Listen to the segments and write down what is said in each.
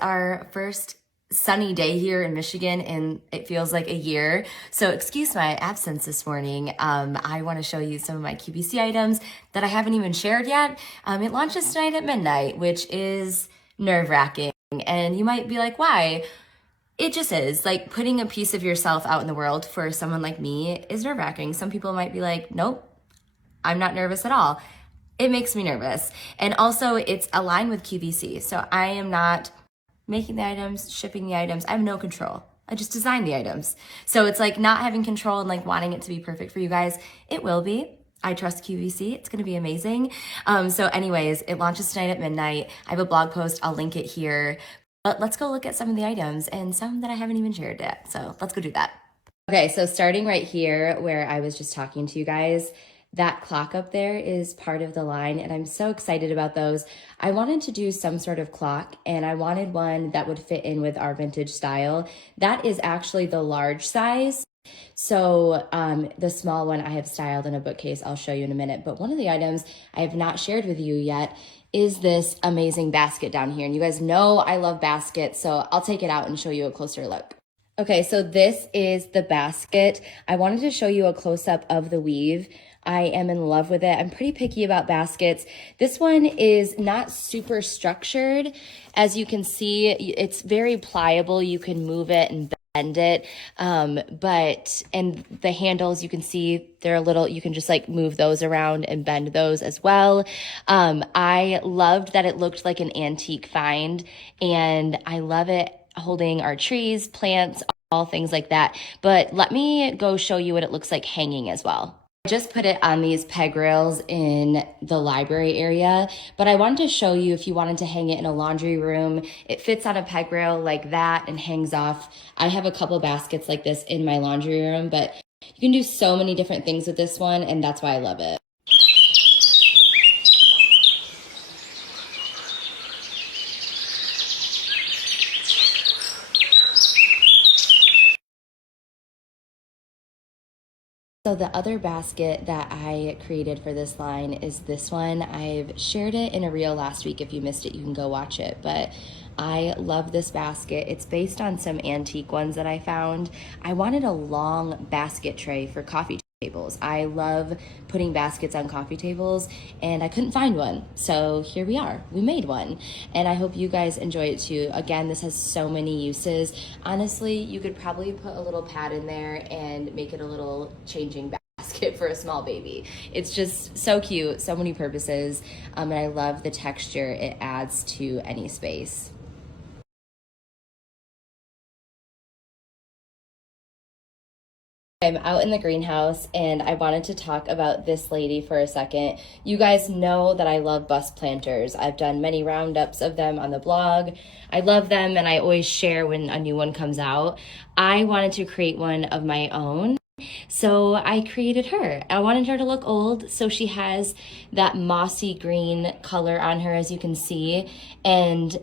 Our first sunny day here in Michigan, and it feels like a year. So excuse my absence this morning. I want to show you some of my QVC items that I haven't even shared yet. It launches tonight at midnight, which is nerve-wracking. And you might be like, why? It just is. Like, putting a piece of yourself out in the world for someone like me is nerve-wracking. Some people might be like, nope, I'm not nervous at all. It makes me nervous. And also, it's aligned with QVC. So I am not making the items, shipping the items. I have no control. I just design the items. So it's like not having control and like wanting it to be perfect for you guys. It will be. I trust QVC. It's going to be amazing. So anyways, it launches tonight at midnight. I have a blog post. I'll link it here. But let's go look at some of the items and some that I haven't even shared yet. So let's go do that. Okay, so starting right here where I was just talking to you guys, that clock up there is part of the line, and I'm so excited about those. I wanted to do some sort of clock, and I wanted one that would fit in with our vintage style. That is actually the large size. So the small one I have styled in a bookcase. I'll show you in a minute. But one of the items I have not shared with you yet is this amazing basket down here. And you guys know I love baskets, so I'll take it out and show you a closer look. Okay, so this is the basket. I wanted to show you a close-up of the weave. I am in love with it. I'm pretty picky about baskets. This one is not super structured. As you can see, it's very pliable. You can move it and bend it. And the handles, you can see they're a little, you can just like move those around and bend those as well. I loved that it looked like an antique find, and I love it holding our trees, plants, all things like that. But let me go show you what it looks like hanging as well. I just put it on these peg rails in the library area, but I wanted to show you if you wanted to hang it in a laundry room. It fits on a peg rail like that and hangs off. I have a couple baskets like this in my laundry room, but you can do so many different things with this one, and that's why I love it. So the other basket that I created for this line is this one. I've shared it in a reel last week. If you missed it, you can go watch it. But I love this basket. It's based on some antique ones that I found. I wanted a long basket tray for coffee tables. I love putting baskets on coffee tables, and I couldn't find one. So here we are. We made one, and I hope you guys enjoy it too. Again, this has so many uses. Honestly, you could probably put a little pad in there and make it a little changing basket for a small baby. It's just so cute, so many purposes, and I love the texture it adds to any space. I'm out in the greenhouse, and I wanted to talk about this lady for a second. You guys know that I love bus planters. I've done many roundups of them on the blog. I love them, and I always share when a new one comes out. I wanted to create one of my own, so I created her. I wanted her to look old, so she has that mossy green color on her, as you can see, and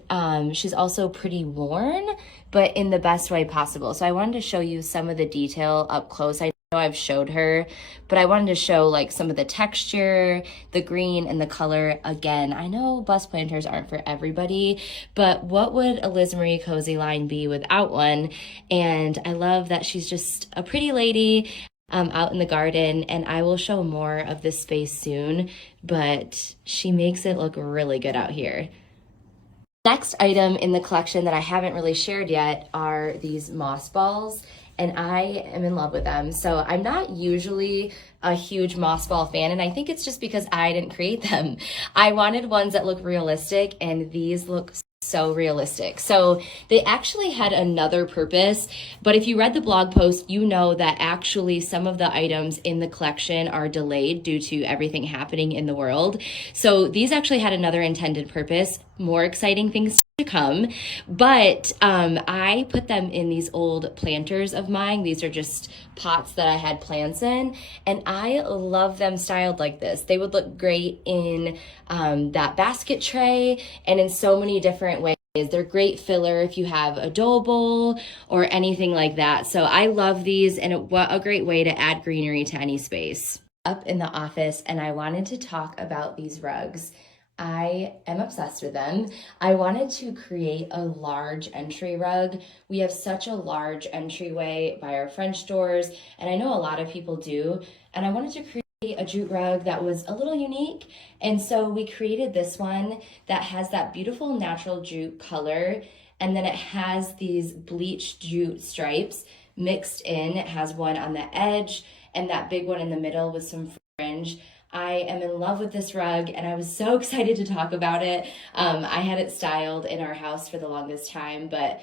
she's also pretty worn, but in the best way possible. So I wanted to show you some of the detail up close. I know I've showed her, but I wanted to show like some of the texture, the green and the color. Again, I know bus planters aren't for everybody, but what would a Liz Marie cozy line be without one? And I love that she's just a pretty lady out in the garden, and I will show more of this space soon, but she makes it look really good out here. Next item in the collection that I haven't really shared yet are these moss balls, and I am in love with them. So I'm not usually a huge moss ball fan, and I think it's just because I didn't create them. I wanted ones that look realistic, and these look so realistic. So they actually had another purpose, but if you read the blog post, you know that actually some of the items in the collection are delayed due to everything happening in the world. So these actually had another intended purpose, more exciting things to come, but I put them in these old planters of mine. These are just pots that I had plants in, and I love them styled like this. They would look great in that basket tray and in so many different ways. They're great filler if you have a dough bowl or anything like that. So I love these, and what a great way to add greenery to any space. Up in the office, and I wanted to talk about these rugs. I am obsessed with them. I wanted to create a large entry rug. We have such a large entryway by our French doors, and I know a lot of people do. And I wanted to create a jute rug that was a little unique. And so we created this one that has that beautiful natural jute color. And then it has these bleached jute stripes mixed in. It has one on the edge and that big one in the middle with some fringe. I am in love with this rug and I was so excited to talk about it. I had it styled in our house for the longest time, but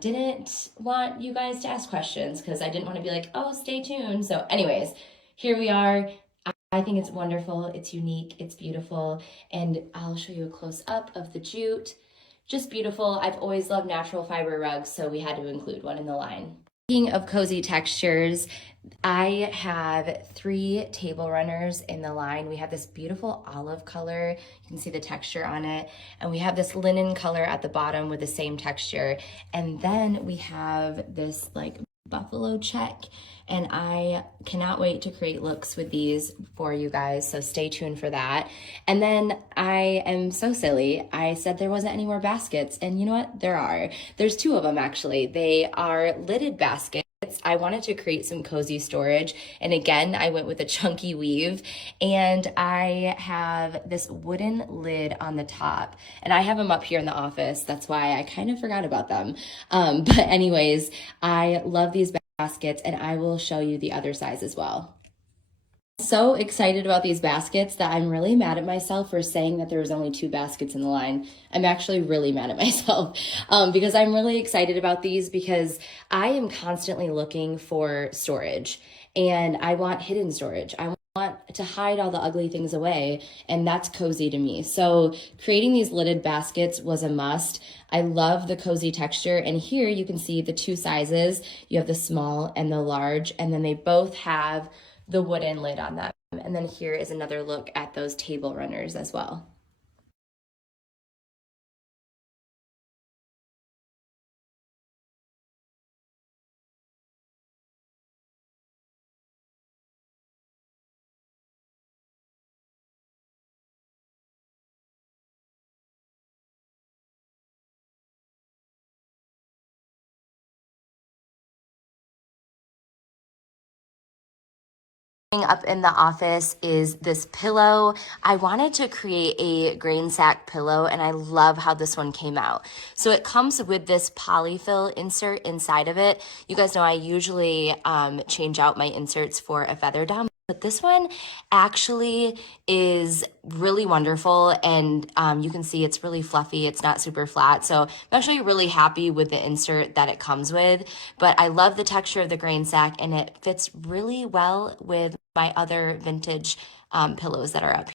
didn't want you guys to ask questions because I didn't want to be like, oh, stay tuned. So anyways, here we are. I think it's wonderful, it's unique, it's beautiful, and I'll show you a close up of the jute. Just beautiful. I've always loved natural fiber rugs, so we had to include one in the line. Speaking of cozy textures, I have 3 table runners in the line. We have this beautiful olive color. You can see the texture on it. And we have this linen color at the bottom with the same texture. And then we have this like buffalo check. And I cannot wait to create looks with these for you guys, so stay tuned for that. And then I am so silly. I said there wasn't any more baskets, and you know what? There are. There's 2 of them actually. They are lidded baskets. I wanted to create some cozy storage, and again, I went with a chunky weave, and I have this wooden lid on the top, and I have them up here in the office. That's why I kind of forgot about them. But anyways, I love these baskets, and I will show you the other size as well. So excited about these baskets that I'm really mad at myself for saying that there was only 2 baskets in the line. I'm actually really mad at myself because I'm really excited about these because I am constantly looking for storage and I want hidden storage. I want to hide all the ugly things away, and that's cozy to me. So creating these lidded baskets was a must. I love the cozy texture, and here you can see the 2 sizes. You have the small and the large, and then they both have the wooden lid on them. And then here is another look at those table runners as well. Up in the office is this pillow. I wanted to create a grain sack pillow, and I love how this one came out. So it comes with this polyfill insert inside of it. You guys know I usually change out my inserts for a feather down, but this one actually is really wonderful, and you can see it's really fluffy. It's not super flat, so I'm actually really happy with the insert that it comes with. But I love the texture of the grain sack, and it fits really well with my other vintage pillows that are up